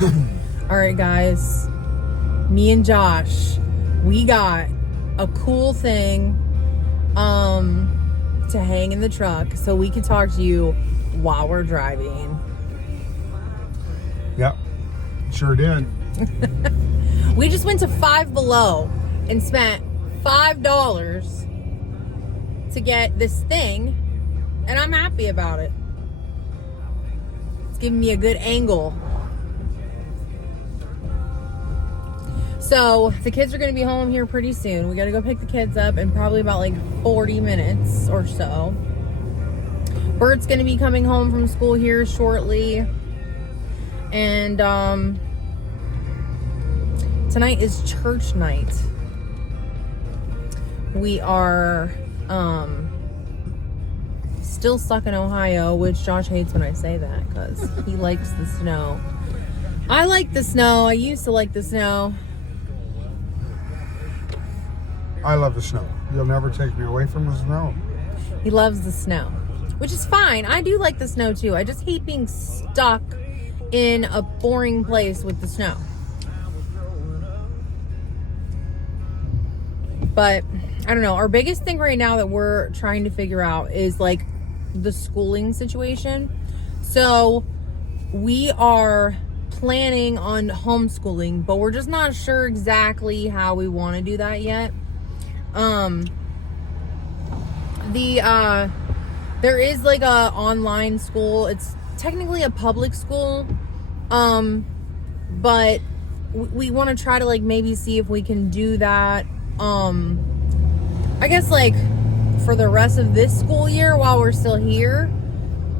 All right, guys. Me and Josh, we got a cool thing to hang in the truck so we can talk to you while we're driving. Yep, sure did. We just went to Five Below and spent $5 to get this thing, and I'm happy about it. It's giving me a good angle. So the kids are going to be home here pretty soon. We got to go pick the kids up in probably about like 40 minutes or so. Bert's going to be coming home from school here shortly. And tonight is church night. We are still stuck in Ohio, which Josh hates when I say that because he likes the snow. I like the snow. I used to like the snow. I love the snow. You'll never take me away from the snow. He loves the snow, which is fine. I do like the snow too. I just hate being stuck in a boring place with the snow. But I don't know. Our biggest thing right now that we're trying to figure out is like the schooling situation. So we are planning on homeschooling, but we're just not sure exactly how we want to do that yet. There is like a online school. It's technically a public school. But we want to try to like maybe see if we can do that. I guess like for the rest of this school year while we're still here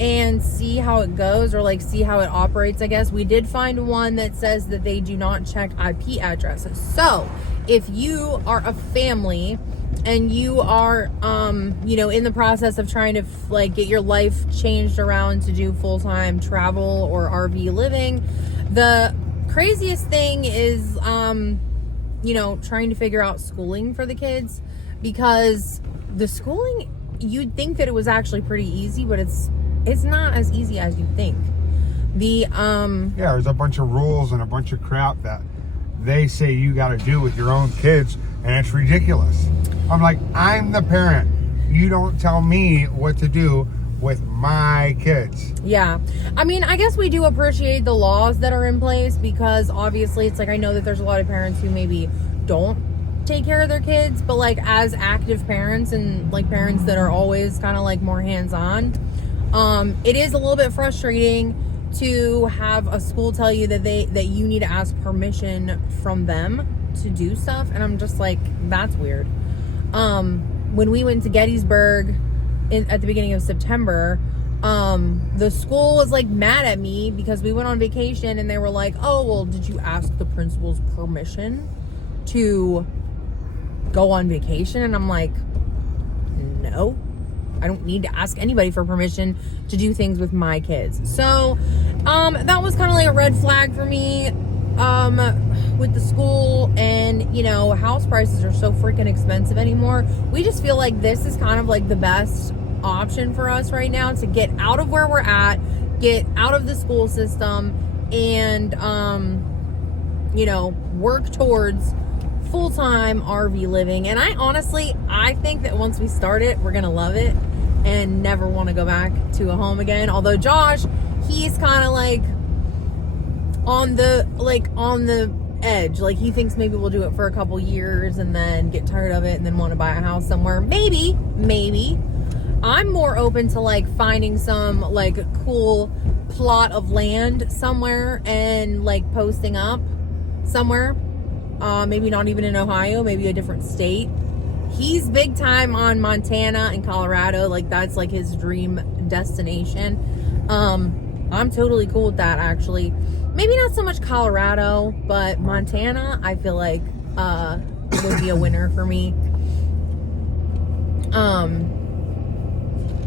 and see how it goes, or like see how it operates. I guess we did find one that says that they do not check IP addresses. So if you are a family and you are, in the process of trying to like get your life changed around to do full-time travel or RV living, the craziest thing is, trying to figure out schooling for the kids, because the schooling, you'd think that it was actually pretty easy, but it's not as easy as you think. There's a bunch of rules and a bunch of crap that they say you got to do with your own kids, and it's ridiculous. I'm like, I'm the parent. You don't tell me what to do with my kids. Yeah. I mean, I guess we do appreciate the laws that are in place, because obviously it's like, I know that there's a lot of parents who maybe don't take care of their kids, but like as active parents and like parents that are always kind of like more hands-on, it is a little bit frustrating to have a school tell you that you need to ask permission from them to do stuff. And I'm just like, that's weird. When we went to Gettysburg at the beginning of September, the school was like mad at me because we went on vacation, and they were like, oh, well, did you ask the principal's permission to go on vacation? And I'm like, no, I don't need to ask anybody for permission to do things with my kids. So that was kind of like a red flag for me with the school. And house prices are so freaking expensive anymore. We just feel like this is kind of like the best option for us right now to get out of where we're at, get out of the school system, and work towards full-time RV living. And I think that once we start it, we're gonna love it and never want to go back to a home again. Although Josh, he's kind of like on the edge. Like, he thinks maybe we'll do it for a couple years and then get tired of it and then want to buy a house somewhere. Maybe I'm more open to like finding some like cool plot of land somewhere and like posting up somewhere. Maybe not even in Ohio, maybe a different state. He's big time on Montana and Colorado. Like, that's like his dream destination. I'm totally cool with that, actually. Maybe not so much Colorado, but Montana, I feel like would be a winner for me.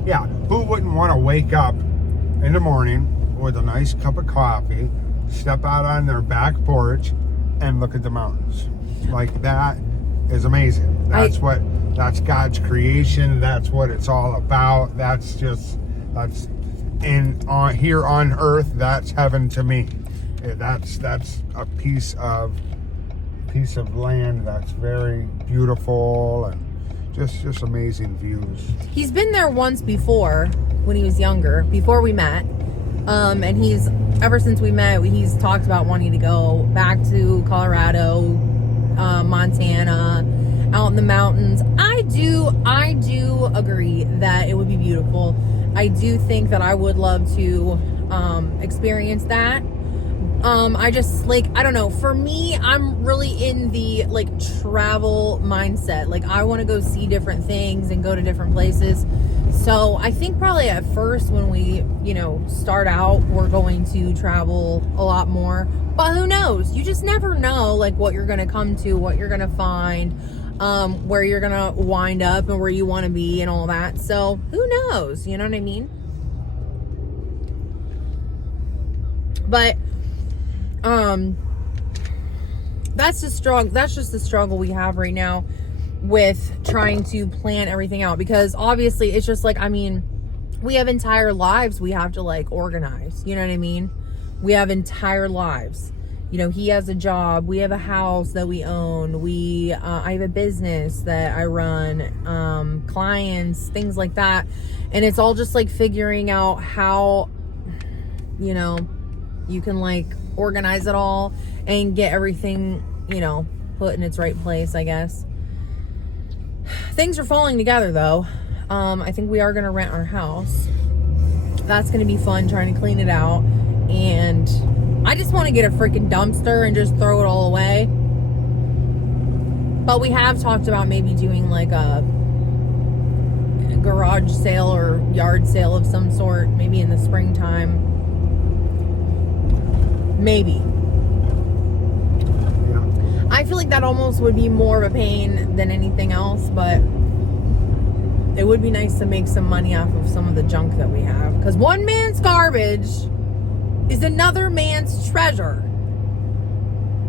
Yeah, who wouldn't want to wake up in the morning with a nice cup of coffee, step out on their back porch, and look at the mountains? Like, that is amazing. That's God's creation. That's what it's all about. Here on earth, that's heaven to me. That's a piece of land that's very beautiful and just amazing views. He's been there once before when he was younger, before we met. And he's, ever since we met, he's talked about wanting to go back to Colorado, Montana, out in the mountains. I do agree that it would be beautiful. I do think that I would love to experience that. I just, like, I don't know, for me, I'm really in the, like, travel mindset. Like, I want to go see different things and go to different places. So I think probably at first when we, start out, we're going to travel a lot more. But who knows? You just never know, like, what you're going to come to, what you're going to find, where you're going to wind up and where you want to be and all that. So who knows? You know what I mean? But that's just the struggle we have right now with trying to plan everything out, because obviously it's just like, I mean, we have entire lives we have to, like, organize, you know what I mean? We have entire lives. He has a job, we have a house that we own, I have a business that I run, clients, things like that. And it's all just like figuring out how, you can, like, organize it all and get everything, put in its right place, I guess. Things are falling together, though. I think we are going to rent our house. That's going to be fun, trying to clean it out. And I just want to get a freaking dumpster and just throw it all away. But we have talked about maybe doing, like, a garage sale or yard sale of some sort, maybe in the springtime. Maybe. I feel like that almost would be more of a pain than anything else, but it would be nice to make some money off of some of the junk that we have. Because one man's garbage is another man's treasure.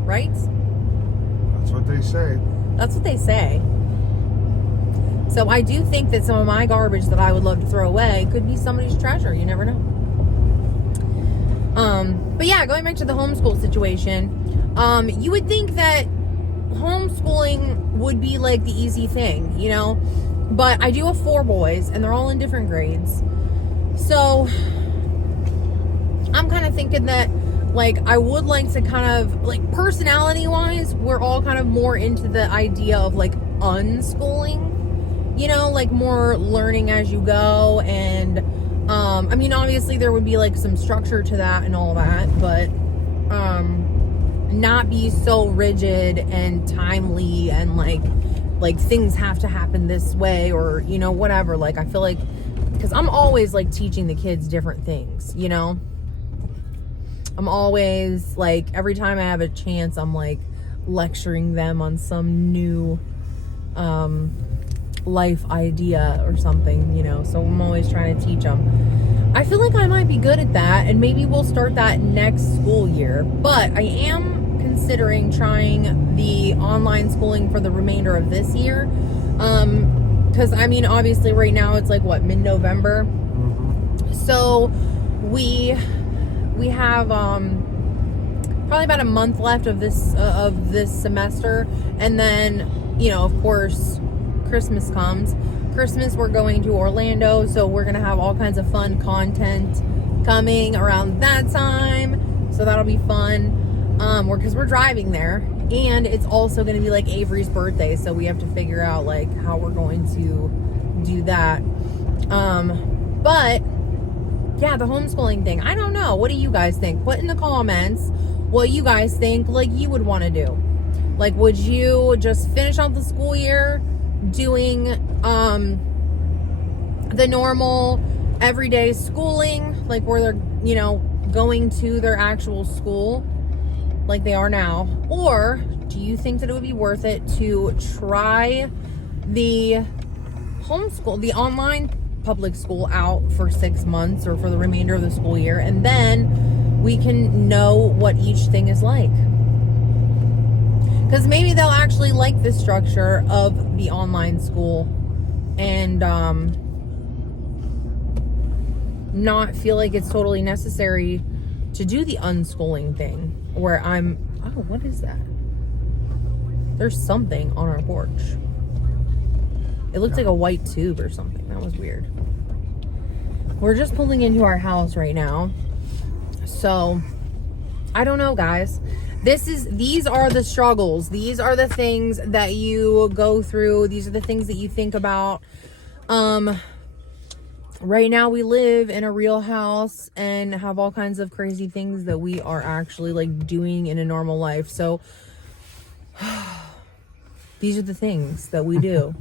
Right? That's what they say. That's what they say. So I do think that some of my garbage that I would love to throw away could be somebody's treasure. You never know. But yeah, going back to the homeschool situation, you would think that homeschooling would be, like, the easy thing, but I do have 4 boys and they're all in different grades. So I'm kind of thinking that, like, I would like to kind of, like, personality wise, we're all kind of more into the idea of, like, unschooling, like, more learning as you go. And I mean, obviously there would be, like, some structure to that and all that, but not be so rigid and timely and like things have to happen this way or whatever. Like, I feel like, because I'm always, like, teaching the kids different things, I'm always, like, every time I have a chance, I'm, like, lecturing them on some new life idea or something, so I'm always trying to teach them. I feel like I might be good at that, and maybe we'll start that next school year. But I am considering trying the online schooling for the remainder of this year. Because, I mean, obviously right now it's like, what, mid-November? Mm-hmm. So we have probably about a month left of this semester. And then, of course, Christmas comes. Christmas, we're going to Orlando, so we're gonna have all kinds of fun content coming around that time, so that'll be fun. Because we're driving there, and it's also gonna be, like, Avery's birthday, so we have to figure out, like, how we're going to do that. But yeah, the homeschooling thing, I don't know. What do you guys think? Put in the comments what you guys think, like, you would want to do. Like, would you just finish out the school year doing the normal everyday schooling, like, where they're going to their actual school like they are now? Or do you think that it would be worth it to try the homeschool, the online public school out for 6 months or for the remainder of the school year, and then we can know what each thing is like? Because maybe they'll actually like the structure of the online school and not feel like it's totally necessary to do the unschooling thing where what is that? There's something on our porch. It looked like a white tube or something. That was weird. We're just pulling into our house right now. So, I don't know, guys. These are the struggles. These are the things that you go through. These are the things that you think about. Right now we live in a real house and have all kinds of crazy things that we are actually like doing in a normal life. So these are the things that we do.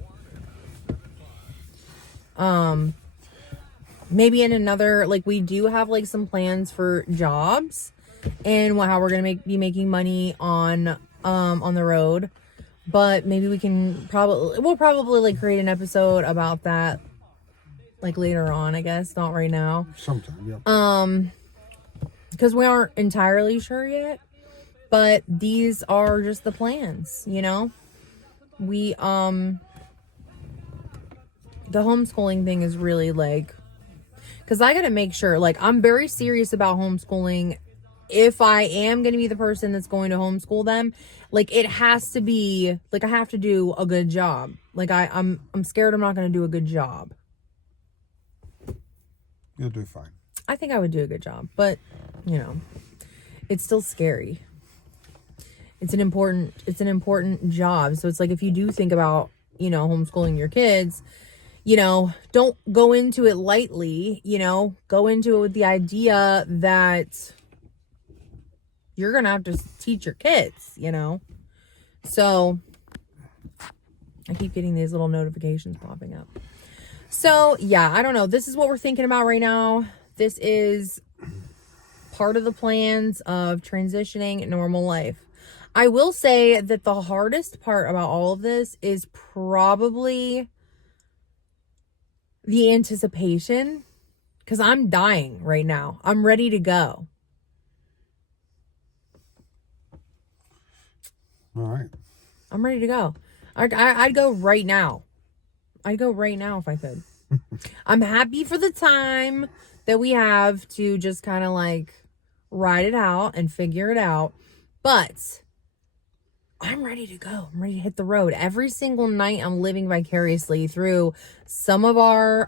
Maybe in another, like, we do have like some plans for jobs and how we're gonna be making money on the road. But maybe we'll probably like create an episode about that like later on, I guess, not right now. Sometime, yeah. Because we aren't entirely sure yet, but these are just the plans, you know. We the homeschooling thing is really like, because I gotta make sure, like, I'm very serious about homeschooling. If I am gonna be the person that's going to homeschool them, like, it has to be like I have to do a good job. Like, I'm scared I'm not gonna do a good job. You'll do fine. I think I would do a good job, but you know, it's still scary. It's an important job. So it's like, if you do think about, you know, homeschooling your kids, you know, don't go into it lightly, you know, go into it with the idea that you're going to have to teach your kids, you know? So I keep getting these little notifications popping up. So, yeah, I don't know. This is what we're thinking about right now. This is part of the plans of transitioning normal life. I will say that the hardest part about all of this is probably the anticipation, because I'm dying right now. I'm ready to go. All right. I'm ready to go. I'd go right now. I'd go right now if I could. I'm happy for the time that we have to just kind of like ride it out and figure it out. But I'm ready to go. I'm ready to hit the road. Every single night I'm living vicariously through some of our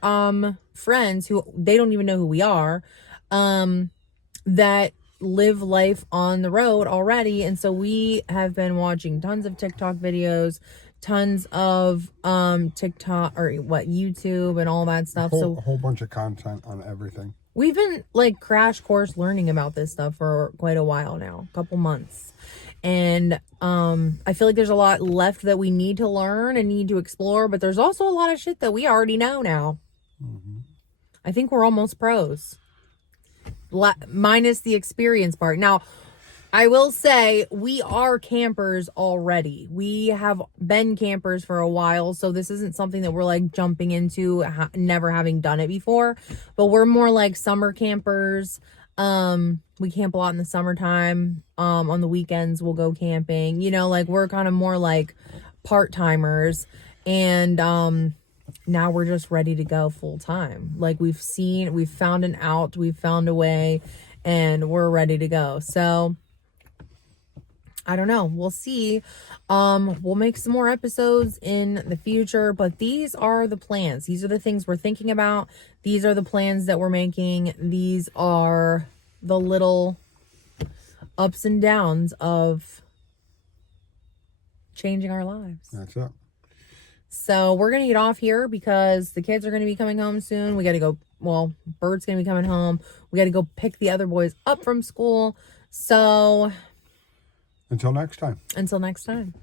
friends who they don't even know who we are, that live life on the road already. And so we have been watching tons of TikTok videos, tons of TikTok or YouTube and all that stuff. A whole bunch of content on everything. We've been like crash course learning about this stuff for quite a while now, a couple months. And I feel like there's a lot left that we need to learn and need to explore, but there's also a lot of shit that we already know now. Mm-hmm. I think we're almost pros. Minus the experience part. Now, I will say we are campers already. We have been campers for a while, so this isn't something that we're like jumping into, never having done it before. But we're more like summer campers. We camp a lot in the summertime. On the weekends, we'll go camping. You know, like we're kind of more like part-timers. And now we're just ready to go full time. Like we've found an out, we've found a way, and we're ready to go. So I don't know. We'll see. We'll make some more episodes in the future, but these are the plans. These are the things we're thinking about. These are the plans that we're making. These are the little ups and downs of changing our lives. That's it. So we're going to get off here because the kids are going to be coming home soon. We got to go, well, Bert's going to be coming home. We got to go pick the other boys up from school. So until next time. Until next time.